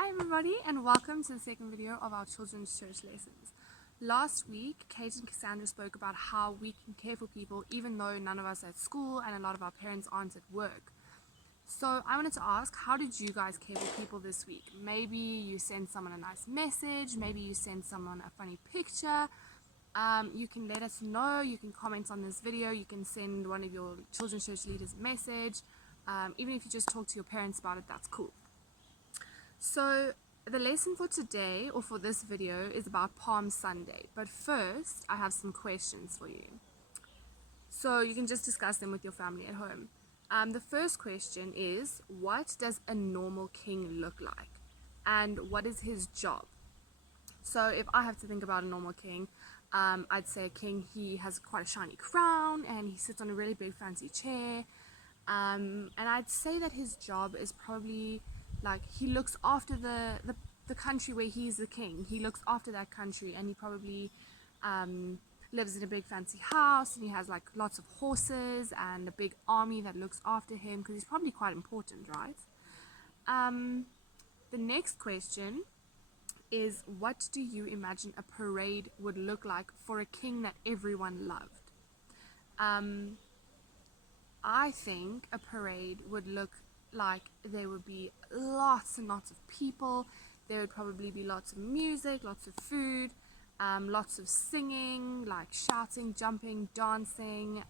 Hi everybody and welcome to the second video of our children's church lessons. Last week, Kate and Cassandra spoke about how we can care for people even though none of us are at school and a lot of our parents aren't at work. So I wanted to ask, how did you guys care for people this week? Maybe you sent someone a nice message, maybe you sent someone a funny picture. You can let us know, you can comment on this video, you can send one of your children's church leaders a message. Even if you just talk to your parents about it, that's cool. So the lesson for today, or for this video, is about Palm Sunday. But first, I have some questions for you. So you can just discuss them with your family at home. The first question is, what does a normal king look like? And what is his job? So if I have to think about a normal king, I'd say a king, he has quite a shiny crown and he sits on a really big fancy chair. And I'd say that his job is probably like he looks after the country where he's the king. He looks after that country, and he probably lives in a big fancy house, and he has like lots of horses and a big army that looks after him because he's probably quite important, right? The next question is, what do you imagine a parade would look like for a king that everyone loved? I think a parade would look like there would be lots and lots of people. There would probably be lots of music, lots of food, lots of singing, like shouting, jumping, dancing.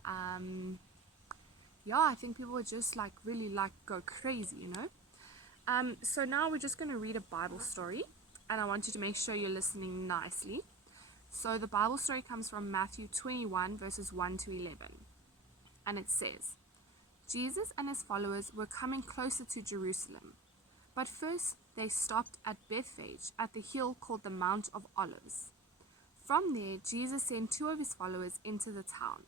Yeah, I think people would just like really like go crazy, you know? So now we're just going to read a Bible story, and I want you to make sure you're listening nicely. So the Bible story comes from Matthew 21 verses 1 to 11. And it says, Jesus and his followers were coming closer to Jerusalem. But first they stopped at Bethphage at the hill called the Mount of Olives. From there, Jesus sent two of his followers into the town.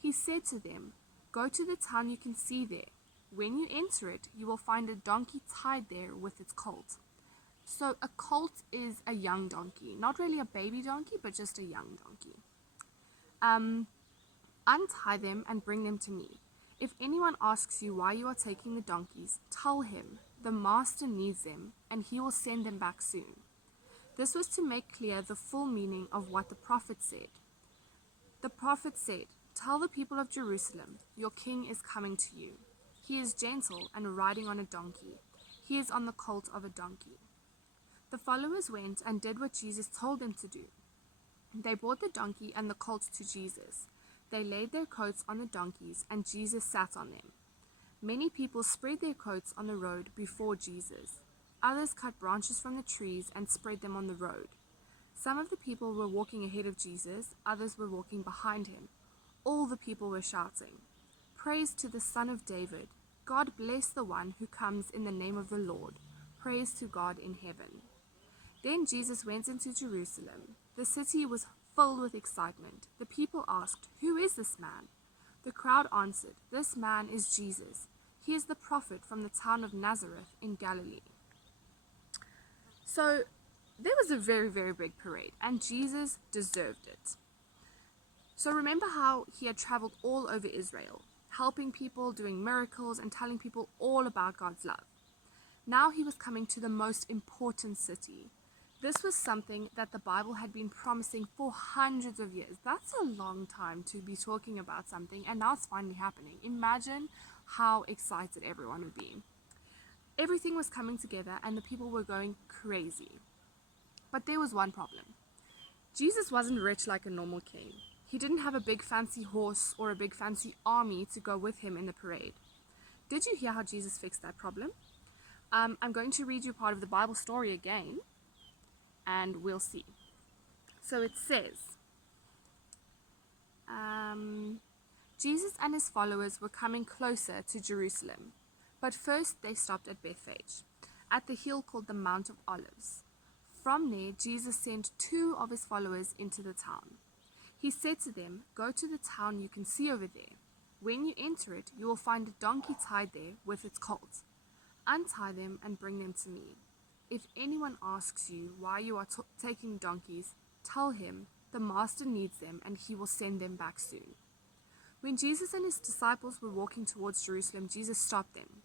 He said to them, "Go to the town you can see there. When you enter it, you will find a donkey tied there with its colt." So a colt is a young donkey, not really a baby donkey, but just a young donkey. Untie them and bring them to me. If anyone asks you why you are taking the donkeys, tell him the master needs them and he will send them back soon. This was to make clear the full meaning of what the prophet said. The prophet said, "Tell the people of Jerusalem, your king is coming to you. He is gentle and riding on a donkey. He is on the colt of a donkey." The followers went and did what Jesus told them to do. They brought the donkey and the colt to Jesus. They laid their coats on the donkeys, and Jesus sat on them. Many people spread their coats on the road before Jesus. Others cut branches from the trees and spread them on the road. Some of the people were walking ahead of Jesus, others were walking behind him. All the people were shouting, "Praise to the Son of David! God bless the one who comes in the name of the Lord! Praise to God in heaven!" Then Jesus went into Jerusalem. The city was filled with excitement. The people asked, "Who is this man?" The crowd answered, "This man is Jesus. He is the prophet from the town of Nazareth in Galilee." So there was a very, very big parade, and Jesus deserved it. So remember how he had traveled all over Israel, helping people, doing miracles, and telling people all about God's love. Now he was coming to the most important city. This was something that the Bible had been promising for hundreds of years. That's a long time to be talking about something, and now it's finally happening. Imagine how excited everyone would be. Everything was coming together, and the people were going crazy. But there was one problem. Jesus wasn't rich like a normal king. He didn't have a big fancy horse or a big fancy army to go with him in the parade. Did you hear how Jesus fixed that problem? I'm going to read you part of the Bible story again, and we'll see. So it says, Jesus and his followers were coming closer to Jerusalem, but first they stopped at Bethphage, at the hill called the Mount of Olives. From there, Jesus sent two of his followers into the town. He said to them, "Go to the town you can see over there. When you enter it, you will find a donkey tied there with its colt. Untie them and bring them to me. If anyone asks you why you are taking donkeys, tell him the master needs them and he will send them back soon." When Jesus and his disciples were walking towards Jerusalem, Jesus stopped them.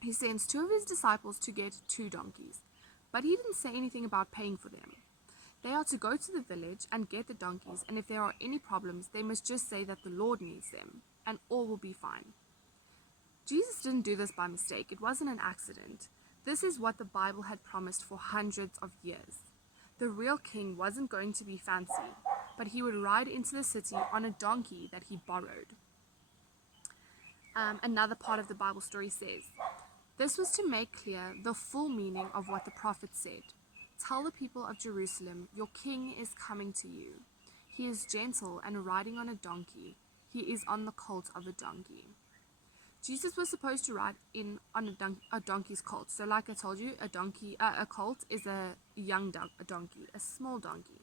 He sends two of his disciples to get two donkeys. But he didn't say anything about paying for them. They are to go to the village and get the donkeys, and if there are any problems, they must just say that the Lord needs them, and all will be fine. Jesus didn't do this by mistake. It wasn't an accident. This is what the Bible had promised for hundreds of years. The real king wasn't going to be fancy, but he would ride into the city on a donkey that he borrowed. Another part of the Bible story says, this was to make clear the full meaning of what the prophet said. Tell the people of Jerusalem, your king is coming to you. He is gentle and riding on a donkey. He is on the colt of a donkey. Jesus was supposed to ride in on a donkey's colt. So like I told you, a colt is a young donkey, a small donkey.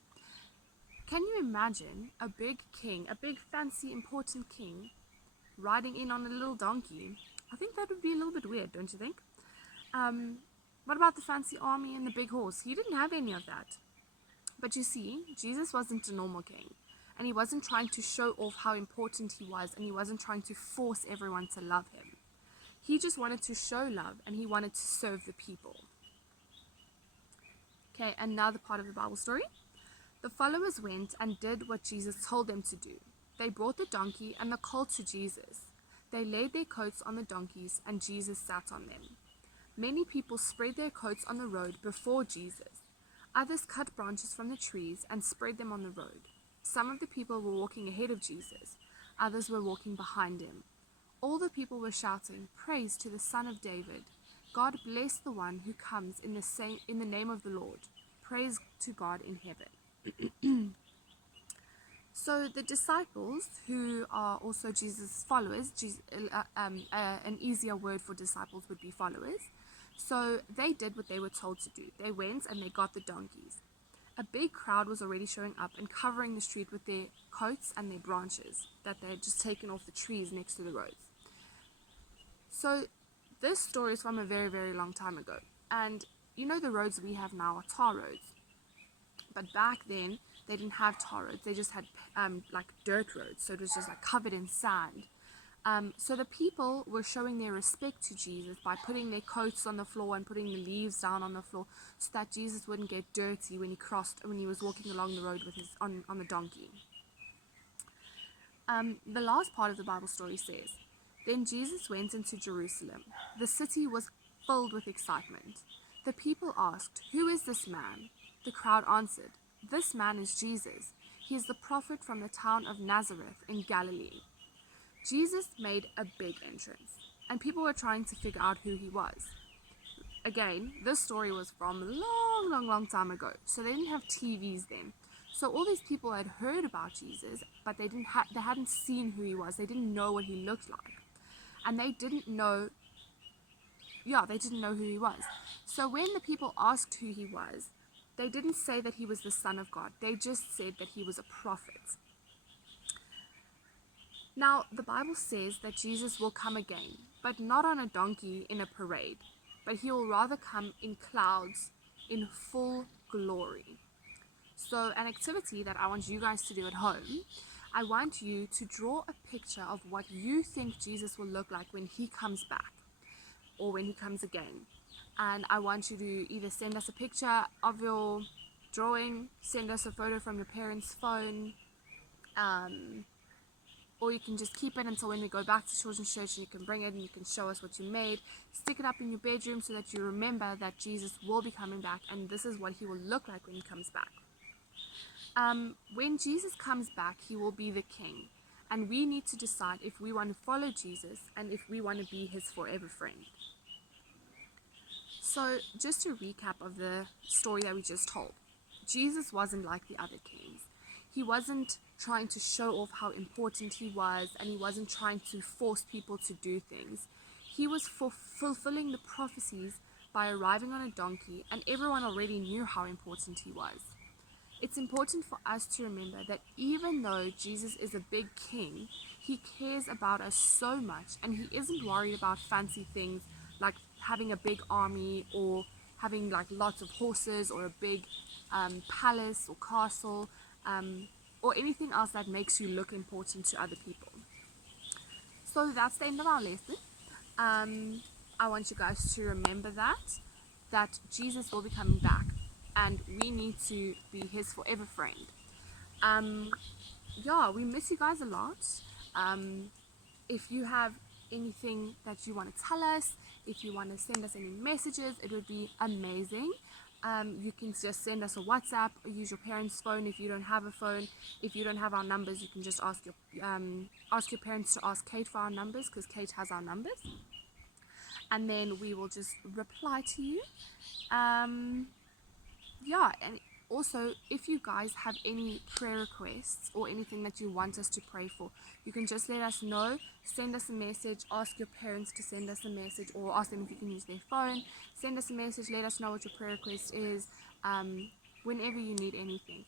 Can you imagine a big king, a big fancy important king, riding in on a little donkey? I think that would be a little bit weird, don't you think? What about the fancy army and the big horse? He didn't have any of that. But you see, Jesus wasn't a normal king. And he wasn't trying to show off how important he was, and he wasn't trying to force everyone to love him. He just wanted to show love, and he wanted to serve the people. Okay, another part of the Bible story. The followers went and did what Jesus told them to do. They brought the donkey and the colt to Jesus. They laid their coats on the donkeys, and Jesus sat on them. Many people spread their coats on the road before Jesus. Others cut branches from the trees and spread them on the road. Some of the people were walking ahead of Jesus. Others were walking behind him. All the people were shouting, "Praise to the Son of David. God bless the one who comes in the name of the Lord. Praise to God in heaven." So the disciples, who are also Jesus' followers, an easier word for disciples would be followers. So they did what they were told to do. They went and they got the donkeys. A big crowd was already showing up and covering the street with their coats and their branches that they had just taken off the trees next to the roads. So this story is from a very, very long time ago. And you know the roads we have now are tar roads. But back then, they didn't have tar roads. They just had like dirt roads. So it was just like covered in sand. So the people were showing their respect to Jesus by putting their coats on the floor and putting the leaves down on the floor so that Jesus wouldn't get dirty when he was walking along the road with on the donkey. The last part of the Bible story says, then Jesus went into Jerusalem. The city was filled with excitement. The people asked, "Who is this man?" The crowd answered, "This man is Jesus. He is the prophet from the town of Nazareth in Galilee." Jesus made a big entrance, and people were trying to figure out who he was. Again, this story was from a long time ago, so they didn't have TVs then. So all these people had heard about Jesus, but they hadn't seen who he was. They didn't know what he looked like, and they didn't know who he was. So when the people asked who he was, they didn't say that he was the Son of God. They just said that he was a prophet. Now, the Bible says that Jesus will come again, but not on a donkey in a parade, but he will rather come in clouds in full glory. So an activity that I want you guys to do at home, I want you to draw a picture of what you think Jesus will look like when he comes back or when he comes again. And I want you to either send us a picture of your drawing, send us a photo from your parents' phone, or you can just keep it until when we go back to Children's Church and you can bring it and you can show us what you made. Stick it up in your bedroom so that you remember that Jesus will be coming back and this is what he will look like when he comes back. When Jesus comes back, he will be the king. And we need to decide if we want to follow Jesus and if we want to be his forever friend. So just to recap of the story that we just told, Jesus wasn't like the other kings. He wasn't trying to show off how important he was, and he wasn't trying to force people to do things. He was fulfilling the prophecies by arriving on a donkey, and everyone already knew how important he was. It's important for us to remember that even though Jesus is a big king, he cares about us so much, and he isn't worried about fancy things like having a big army or having like lots of horses or a big palace or castle, or anything else that makes you look important to other people. So that's the end of our lesson. I want you guys to remember that, that Jesus will be coming back, and we need to be his forever friend. Yeah, we miss you guys a lot. If you have anything that you want to tell us, if you want to send us any messages, it would be amazing. You can just send us a WhatsApp or use your parents' phone if you don't have a phone. If you don't have our numbers, you can just ask your parents to ask Kate for our numbers, because Kate has our numbers, and then we will just reply to you. Yeah, and also, if you guys have any prayer requests or anything that you want us to pray for, you can just let us know. Send us a message, ask your parents to send us a message, or ask them if you can use their phone. Send us a message, let us know what your prayer request is, whenever you need anything.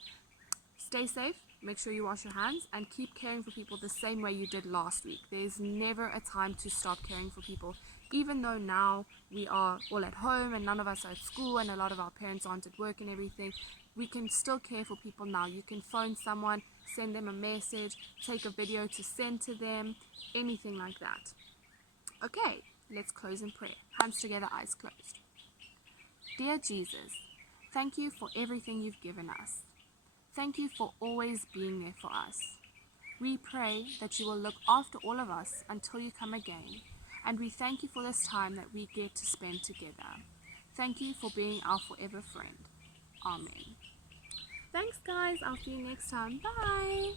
Stay safe, make sure you wash your hands, and keep caring for people the same way you did last week. There's never a time to stop caring for people. Even though now we are all at home and none of us are at school and a lot of our parents aren't at work and everything, we can still care for people now. You can phone someone, send them a message, take a video to send to them, anything like that. Okay, let's close in prayer. Hands together, eyes closed. Dear Jesus, thank you for everything you've given us. Thank you for always being there for us. We pray that you will look after all of us until you come again, and we thank you for this time that we get to spend together. Thank you for being our forever friend. Amen. Thanks, guys. I'll see you next time. Bye.